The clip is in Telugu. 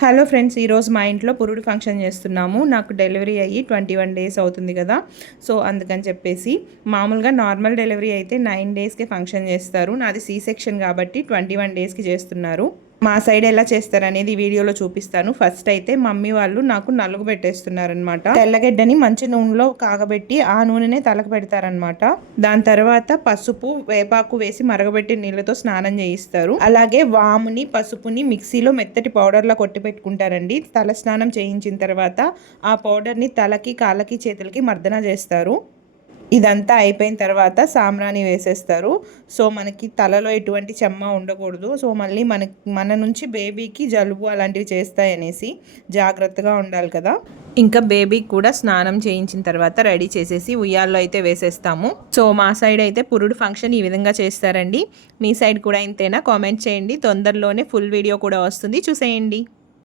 హలో ఫ్రెండ్స్, ఈరోజు మా ఇంట్లో పురుడు ఫంక్షన్ చేస్తున్నాము. నాకు డెలివరీ అయ్యి 21 డేస్ అవుతుంది కదా. సో అందుకని చెప్పేసి మామూలుగా నార్మల్ డెలివరీ అయితే 9 డేస్కే ఫంక్షన్ చేస్తారు. నాది సి సెక్షన్ కాబట్టి 21 డేస్కి చేస్తున్నారు. మా సైడ్ ఎలా చేస్తారనేది ఈ వీడియోలో చూపిస్తాను. ఫస్ట్ అయితే మమ్మీ వాళ్ళు నాకు నలుగు పెట్టేస్తున్నారనమాట. తెల్లగడ్డని మంచి నూనెలో కాగబెట్టి ఆ నూనెనే తలకు పెడతారనమాట. దాని తర్వాత పసుపు వేపాకు వేసి మరగబెట్టి నీళ్ళతో స్నానం చేయిస్తారు. అలాగే వాముని పసుపుని మిక్సీలో మెత్తటి పౌడర్లా కొట్టి పెట్టుకుంటారండి. తల స్నానం చేయించిన తర్వాత ఆ పౌడర్ని తలకి కాళ్ళకి చేతులకి మర్దన చేస్తారు. ఇదంతా అయిపోయిన తర్వాత సాంబ్రాణి వేసేస్తారు. సో మనకి తలలో ఎటువంటి చెమ్మ ఉండకూడదు. సో మళ్ళీ మన నుంచి బేబీకి జలుబు అలాంటివి చేస్తాయనేసి జాగ్రత్తగా ఉండాలి కదా. ఇంకా బేబీకి కూడా స్నానం చేయించిన తర్వాత రెడీ చేసేసి ఉయ్యాల్లో అయితే వేసేస్తాము. సో మా సైడ్ అయితే పురుడు ఫంక్షన్ ఈ విధంగా చేస్తారండి. మీ సైడ్ కూడా ఇంతేనా? కామెంట్ చేయండి. తొందరలోనే ఫుల్ వీడియో కూడా వస్తుంది, చూసేయండి.